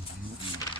Mm-hmm.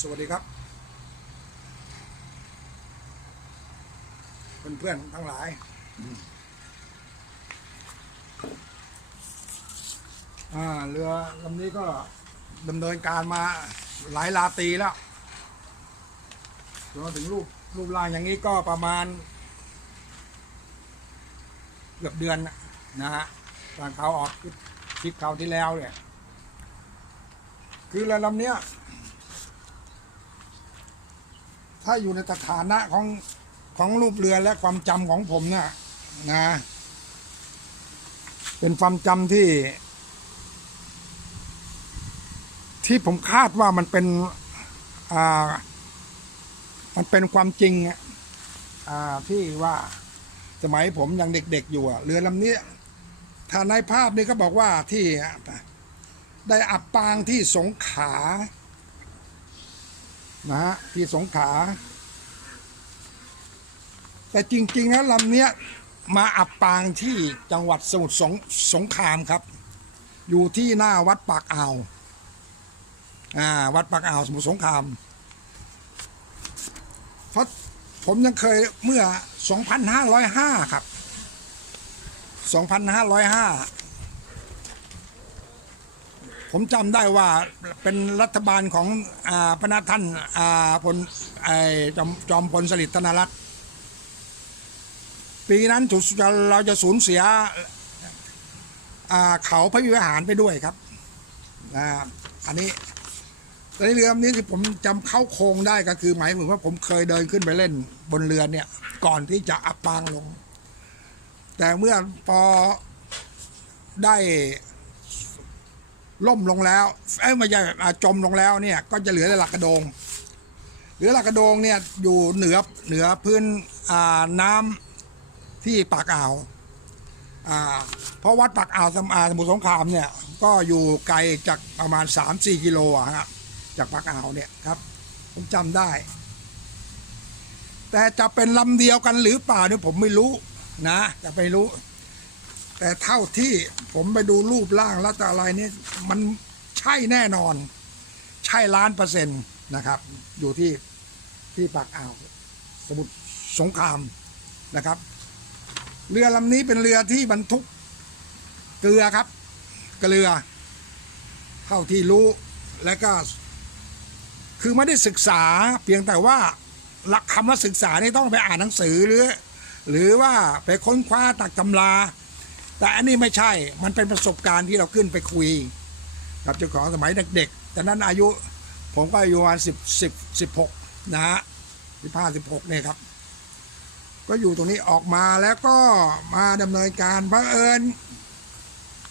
สวัสดีครับ เพื่อนๆทั้งหลายอ่าเรือลำนี้ก็ดำเนินการมาหลายลาตีแล้วจนถึงรูปรูปร่างอย่างนี้ก็ประมาณ เกือบเดือนนะฮะตอนเขาออกคลิปเขาวที่แล้วเนี่ย คือเรือลำเนี้ย ถ้าอยู่ในสถานะของของรูปเรือและความจำของผมเนี่ยนะ เป็นความจำที่ ที่ผมคาดว่ามันเป็นอ่ามันเป็นความจริงอะอ่าที่ว่าสมัยผมยังเด็กๆอยู่เรือลำนี้ถ้าในภาพนี้ก็บอกว่าที่ได้อับปางที่สงขา นะฮะที่สงขลาแต่จริงๆแล้วลำเนี้ยมาอับปางที่จังหวัดสมุทรสงสงครามครับ อยู่ที่หน้าวัดปากอ่าวอ่าวัดปากอ่าวสมุทรสงครามเพราะผมยังเคยเมื่อ 2505 ครับ 2505 ผมจำได้ว่าเป็นรัฐบาลของอพระนาท่านอ่าพลไอจอมจอมพลสฤษดิ์ธนรัตน์ปีนั้นเราจะสูญเสียเขาพระวิหารไปด้วยครับอ่าอันนี้ในเรือลำนี้ที่ผมจำเข้าโครงได้ก็คือหมายถึงว่าผมเคยเดินขึ้นไปเล่นบนเรือเนี่ย ก่อนที่จะอับปางลง แต่เมื่อพอได้ ล่มลงแล้วเอ้ยไม่ใช่จมลงแล้วเนี่ยก็จะเหลือแต่หลักกระโดงเหลือหลักกระโดงเนี่ยอยู่เหนือเหนือพื้นน้ำที่ปากอ่าวเพราะวัดปากอ่าวสมอาสมุทรสงครามเนี่ยก็อยู่ไกลจากประมาณ 3-4 กิโลอะฮะจากปากอ่าวเนี่ยครับ ผมจำได้ แต่จะเป็นลำเดียวกันหรือเปล่าเนี่ยผมไม่รู้นะจะไม่รู้ แต่เท่าที่ผมไปดูรูปร่างแล้วแต่อะไรนี่มันใช่แน่นอน ใช่ล้านเปอร์เซ็นต์นะครับ อยู่ที่ที่ปากอ่าวสมุทรสงครามนะครับ เรือลำนี้เป็นเรือที่บรรทุกเกลือครับ เกลือ เท่าที่รู้และก็ คือไม่ได้ศึกษาเพียงแต่ว่าหลักคำว่าศึกษานี่ต้องไปอ่านหนังสือหรือ หรือว่าไปค้นคว้าตักตำรา แต่อันนี้ไม่ใช่ มันเป็นประสบการณ์ที่เราขึ้นไปคุย กับเจ้าของสมัยเด็กๆแต่นั้นอายุผมก็อายุประมาณสิบสิบสิบหกนะฮะสิบห้าสิบหกเนี่ยครับ ก็อยู่ตรงนี้ออกมาแล้วก็มาดำเนินการพระเอิญ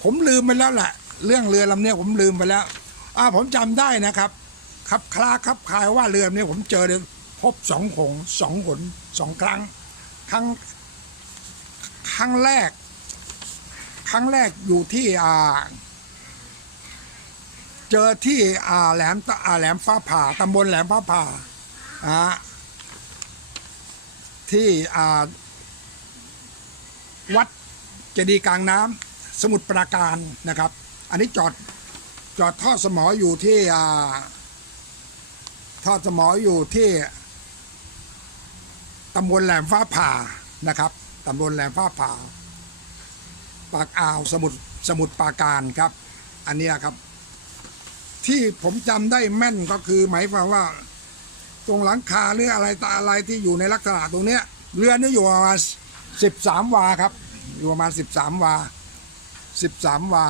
ผมลืมไปแล้วแหละเรื่องเรือลำเนี้ยผมลืมไปแล้วอ่าผมจำได้นะครับครับคลาครับคลายว่าเรือเนี้ยผมเจอเลยพบสองหงสองหนสองครั้ง ครั้ง ครั้งแรก ครั้งแรกอยู่ที่อ่า เจอที่อ่าแหลมตะอ่าแหลมฟ้าผ่าตำบลแหลมฟ้าผ่าอ่าที่อ่าวัดเจดีย์กลางน้ำสมุทรปราการนะครับ อันนี้จอดจอดท่อสมออยู่ที่อ่าทอสมออยู่ที่ตำบลแหลมฟ้าผ่านะครับตำบลแหลมฟ้าผ่า ปากอ่าวสมุทรสมุทรปราการครับ อันนี้ครับ ที่ผมจำได้แม่นก็คือหมายความว่า ตรงหลังคาหรืออะไรต่ออะไรที่อยู่ในลักษณะตรงเนี้ยเรือนี่อยู่ประมาณสิบสามวาครับ อยู่ประมาณสิบสามวาสิบสามวา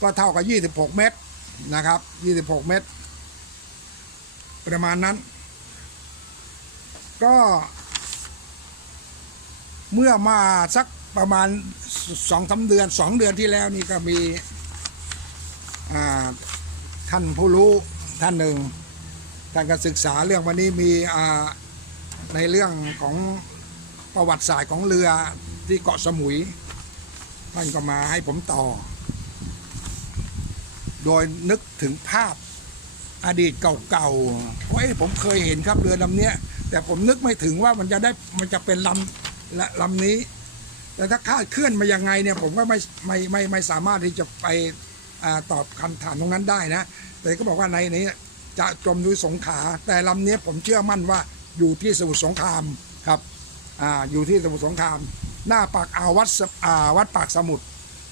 ก็เท่ากับยี่สิบหกเมตรนะครับยี่สิบหกเมตร ประมาณนั้น ก็เมื่อมาสัก ประมาณสองสาเดือนสองเดือนที่แล้วนี่ก็มีท่านผู้รู้ท่านหนึ่งท่านก็ศึกษาเรื่องวันนี้มีในเรื่องของประวัติศาสตร์ของเรือที่เกาะสมุย ท่านก็มาให้ผมต่อ โดยนึกถึงภาพอดีตเก่าๆเฮ้ยผมเคยเห็นครับเรือลำเนี้ยแต่ผมนึกไม่ถึงว่ามันจะได้มันจะเป็นลำละลำนี้ แต่ถ้าคาดเคลื่อนมายังไงเนี่ยผมก็ไม่ไม่ไม่ไม่สามารถที่จะไปอตอบคำถามตรงนั้นได้นะ แต่ก็บอกว่าในนี้จะจมด้วยสงขา แต่ลำนี้ผมเชื่อมั่นว่าอยู่ที่สมุทรสงครามครับอ่าอยู่ที่สมุทรสงคราม หน้าปากอ่าววัดสอ่าวัดปากสมุทร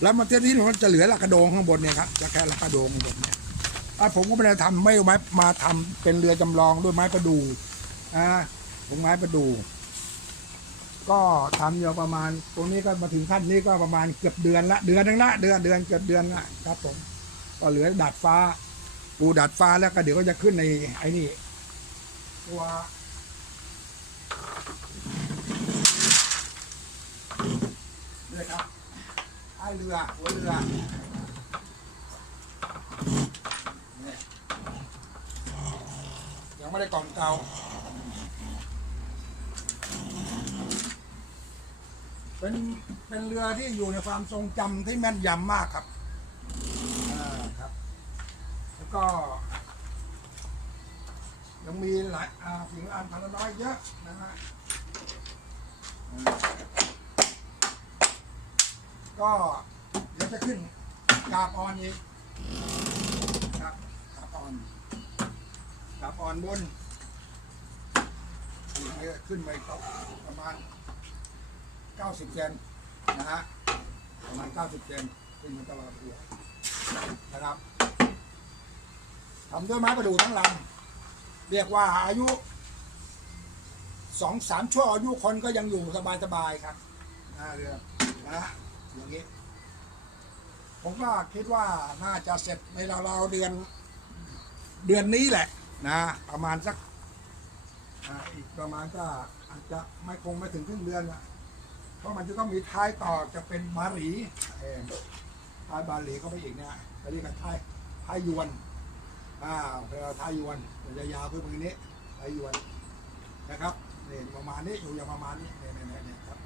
แล้วมันที่นี่มันจะเหลือหลักกระโดงข้างบนเนี่ยครับจะแค่หลักกระโดงข้างบนเนี่ยผมก็ไม่ได้ทำไม่ไม้มาทำเป็นเรือจำลองด้วยไม้ประดูอ่าผมไม้ประดู ก็ทำอยู่ประมาณตรงนี้ก็มาถึงขั้นนี้ก็ประมาณเกือบเดือนละเดือนนึงละเดือนเดือนเกือบเดือนละครับผมก็เหลือดาดฟ้า ปูดาดฟ้าแล้วก็เดี๋ยวก็จะขึ้นในไอ้นี่ตัวนี่ครับไอเรือหัวเรือยังไม่ได้กล่องเก่า เป็นเป็นเรือที่อยู่ในความทรงจำที่แม่นยำมากครับอ่าครับ แล้วก็ ยังมีหลายอ่าสิ่งอันพันน้อยเยอะนะฮะอืมก็เดี๋ยวจะขึ้นกาบออนอีกครับกาบออนกาบออนบน ขึ้นไปประมาณ 90เซนนะฮะประมาณ 90เซนขึ้นมาตลอดเรือนะครับทำด้วยไม้ประดู่ทั้งลำเรียกว่าอายุสองสามชั่วอายุคนก็ยังอยู่สบายๆครับน้าเรือนะอย่างนี้ ผมก็คิดว่าน่าจะเสร็จในราวๆเดือนเดือนนี้แหละนะประมาณสักอ่าอีกประมาณก็อาจจะไม่คงไม่ถึงครึ่งเดือนนะ ราะมันจะต้องมีท้ายต่อจะเป็นมารีเออท้ายบาหลีเข้าไปอีกเนี่ยเขาเรียกกันท้ายท้ายยวนอ่าเป็นท้ายยวนมันจะยาวขึ้นตรงนี้ท้ายยวนนะครับเนี่ยประมาณนี้อยู่อย่างประมาณนี้เนี่ยเนี่ยเนี่ยครับ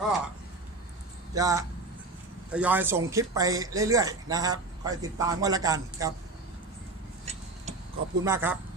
ก็จะทยอยส่งคลิปไปเรื่อยๆนะครับคอยติดตามก็แล้วกันครับ ขอบคุณมากครับ